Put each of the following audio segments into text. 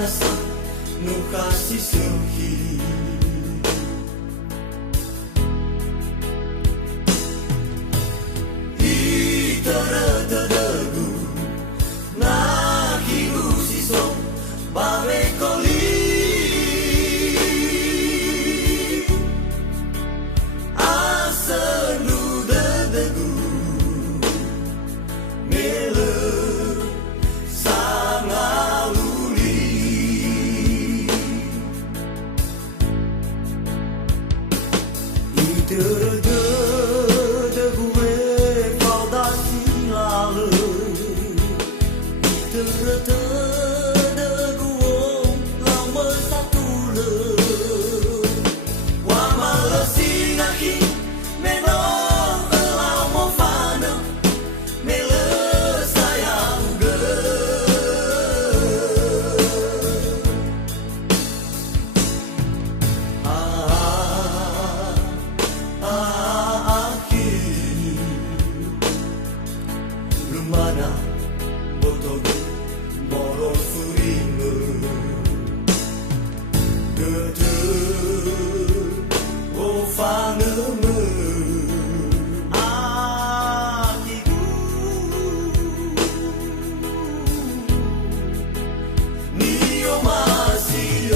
manasa nu kasih suhi iteratagu naki usiso bame koli asanu dadagu mele sangaluli iteratagu faldasi lalu iteratagu lama satu le wa malasinahi menong lama fana mele sayang ge lumana botogu moro surimu gede o fangemu akiku nio masih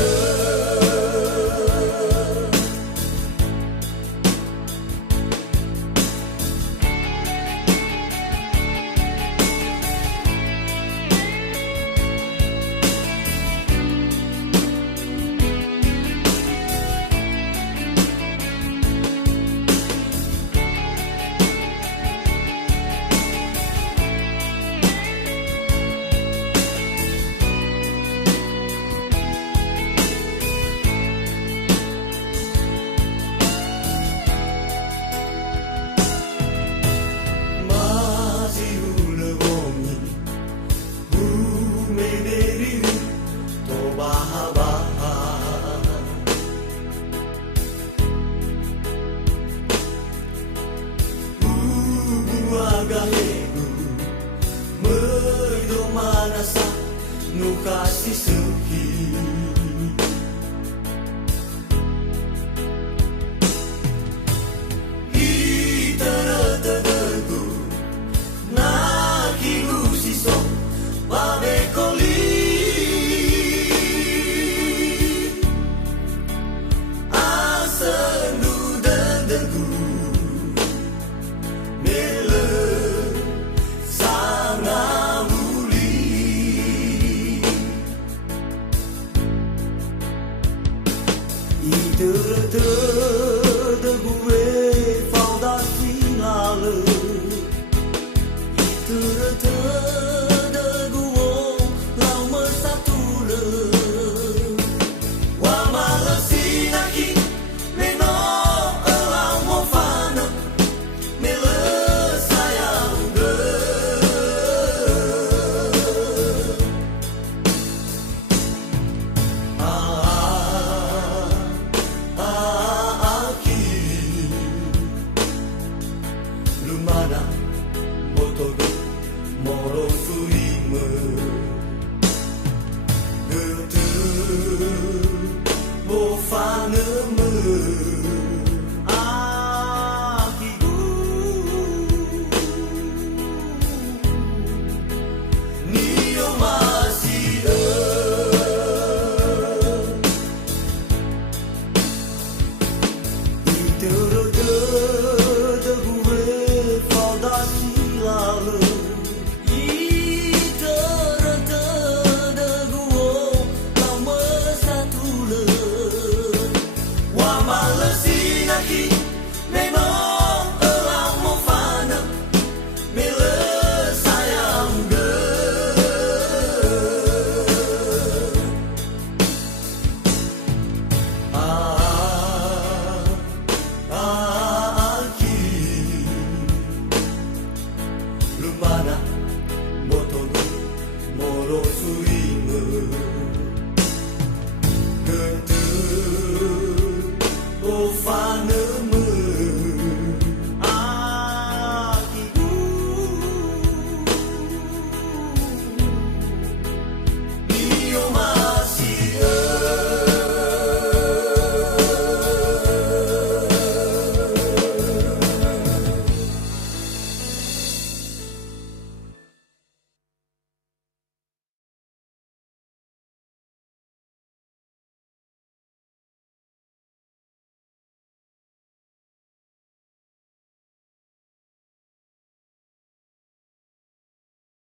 galego merdo manasa nu kasih suhi iteratagu naki usiso bame koli asanu dadagu mele sangaluli iteratagu faldasi lalu iteratagu lama satu le wa malasinahi menong lama fana mele sayang ge aki lumana